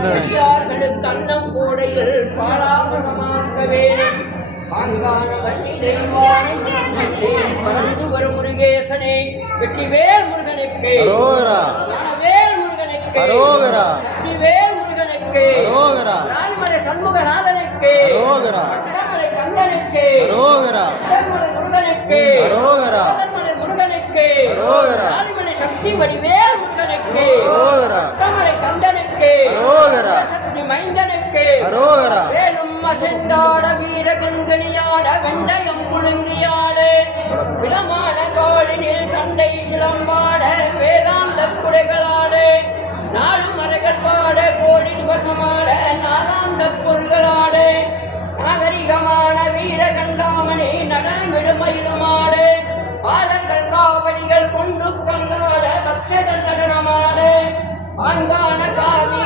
தன்னம் கோடையில் பாலாபரமாகவே பறந்து வரும் முருகேசனே வெற்றிவேல் முருகனுக்கு ஞானவேல் முருகனுக்கு சக்திவேல் முருகனுக்கு ராணிமலை சண்முகநாதனுக்கு வட்டமலை கந்தனுக்கு முருகனுக்கு முருகனுக்கு ராணிமலை சக்தி வடிவேல் முருகனுக்கு வட்டமலை கந்தனுக்கு சக்தி மைந்தனுக்கு வேலும் அசைந்தாட வீர கண்கணியாட வெண்டயம் குழுங்கியாடு விடமான காலினில் தந்தை சிலம்பாட வேதாந்த குடைகளாடு நாடு மறைகள் பாட கோடி வசமாட நாதாந்த பொருள்களாடு நாகரிகமான வீர கண்டாமணி நடனம் விடுமயிலுமாடு பாடல்கள் காவடிகள் கொண்டு புகழ்ந்தாட பக்தர்கள் நடனமாடு ஆங்கான காவி